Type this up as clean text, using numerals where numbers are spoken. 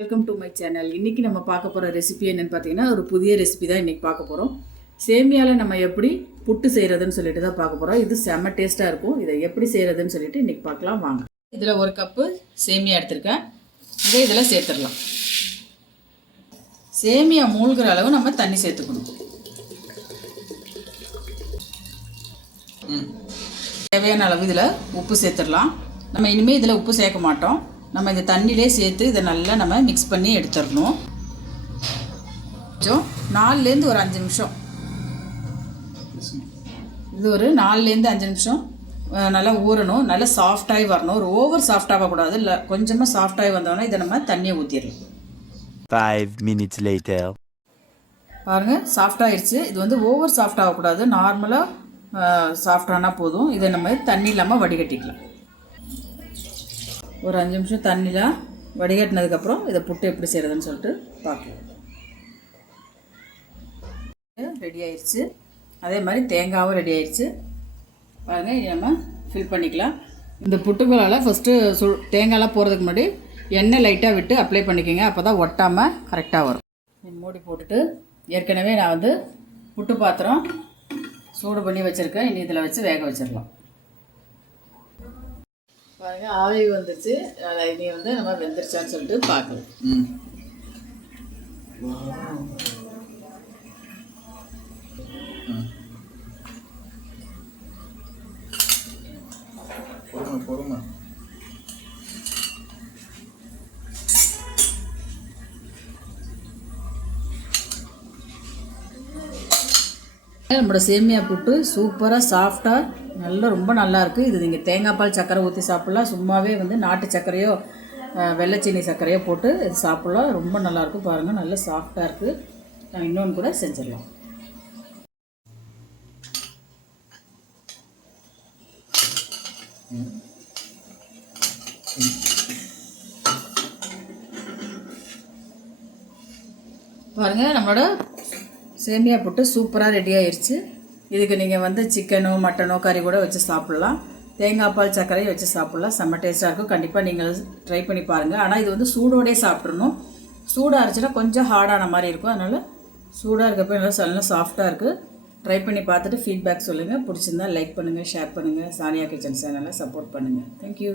Welcome to my channel. இன்றைக்கி நம்ம பார்க்க போகிற ரெசிபி என்னென்னு பார்த்தீங்கன்னா ஒரு புதிய ரெசிபி தான் இன்றைக்கி பார்க்க போகிறோம். சேமியாவில் நம்ம எப்படி புட்டு செய்கிறதுன்னு சொல்லிட்டு தான் பார்க்க போகிறோம். இது செம்ம டேஸ்ட்டாக இருக்கும். இதை எப்படி செய்கிறதுன்னு சொல்லிட்டு இன்றைக்கி பார்க்கலாம் வாங்க. இதில் ஒரு கப்பு சேமியா எடுத்திருக்கேன். இதில் சேர்த்துடலாம். சேமியா மூழ்கிற அளவு நம்ம தண்ணி சேர்த்துக்கணும். தேவையான அளவு இதில் உப்பு சேர்த்துடலாம். நம்ம இனிமேல் இதில் உப்பு சேர்க்க மாட்டோம். நம்ம இந்த தண்ணியிலே சேர்த்து இதை நல்லா நம்ம மிக்ஸ் பண்ணி எடுத்துடணும். கொஞ்சம் 4லேருந்து ஒரு 5 நிமிஷம், இது ஒரு 4லேருந்து 5 நிமிஷம் நல்லா ஊறணும். நல்லா சாஃப்டாகி வரணும். ஒரு ஓவர் சாஃப்டாகக்கூடாது. இல்லை கொஞ்சமாக சாஃப்டாகி வந்தோடனே இதை நம்ம தண்ணியை ஊற்றிடலாம். 5 minutes later. பாருங்கள், சாஃப்டாகிடுச்சு. இது வந்து ஓவர் சாஃப்ட் ஆகக்கூடாது. நார்மலாக சாஃப்டானா போதும். இதை நம்ம தண்ணி இல்லாமல் வடிகட்டிக்கலாம். ஒரு 5 நிமிஷம் தண்ணியில் வடிகட்டினதுக்கப்புறம் இதை புட்டு எப்படி செய்கிறதுன்னு சொல்லிட்டு பார்க்கலாம். ரெடி ஆயிடுச்சு. அதே மாதிரி தேங்காவும் ரெடி ஆயிடுச்சு. பாருங்கள், இதை நம்ம ஃபில் பண்ணிக்கலாம். இந்த புட்டுக்களால் ஃபஸ்ட்டு தேங்காயெலாம் போகிறதுக்கு முன்னாடி எண்ணெய் லைட்டாக விட்டு அப்ளை பண்ணிக்கோங்க. அப்போ தான் ஒட்டாமல் கரெக்டாக வரும். மூடி போட்டுட்டு ஏற்கனவே நான் வந்து புட்டு பாத்திரம் சூடு பண்ணி வச்சுருக்கேன். இனி இதில் வச்சு வேக வச்சிடலாம். பாருங்கள், ஆவி வந்துருச்சு. இனி வந்து நம்ம வெந்துருச்சான்னு சொல்லிட்டு பார்க்கலாம். பொறுமை நம்மளோட சேமியா புட்டு சூப்பராக சாஃப்டாக ரொம்ப நல்லா இருக்குது. இது நீங்கள் தேங்காய் பால் சர்க்கரை ஊற்றி சாப்பிட்லாம். சும்மாவே வந்து நாட்டு சர்க்கரையோ வெள்ளைச்சீனி சர்க்கரையோ போட்டு இது சாப்பிட்லாம். ரொம்ப நல்லாயிருக்கும். பாருங்கள், நல்லா சாஃப்டாக இருக்குது. நான் இன்னொன்று கூட செஞ்சிடலாம். பாருங்கள், நம்மளோட சேமியா புட்டு சூப்பராக ரெடி ஆயிடுச்சு. இதுக்கு நீங்கள் வந்து சிக்கனோ மட்டனோ கறி கூட வச்சு சாப்பிட்லாம். தேங்காய் பால் சர்க்கரையை வச்சு சாப்பிட்லாம். செம்ம டேஸ்ட்டாக இருக்கும். கண்டிப்பாக நீங்கள் ட்ரை பண்ணி பாருங்கள். ஆனால் இது வந்து சூடோடே சாப்பிட்றணும். சூடாக இருந்துச்சுன்னா கொஞ்சம் ஹார்டான மாதிரி இருக்கும். அதனால் சூடாக இருக்கப்போ நல்லா சாஃப்டாக இருக்குது. ட்ரை பண்ணி பார்த்துட்டு ஃபீட்பேக் சொல்லுங்கள். பிடிச்சிருந்தா லைக் பண்ணுங்கள், ஷேர் பண்ணுங்கள். சானியா கிச்சன் சேனலை சப்போர்ட் பண்ணுங்கள். தேங்க்யூ.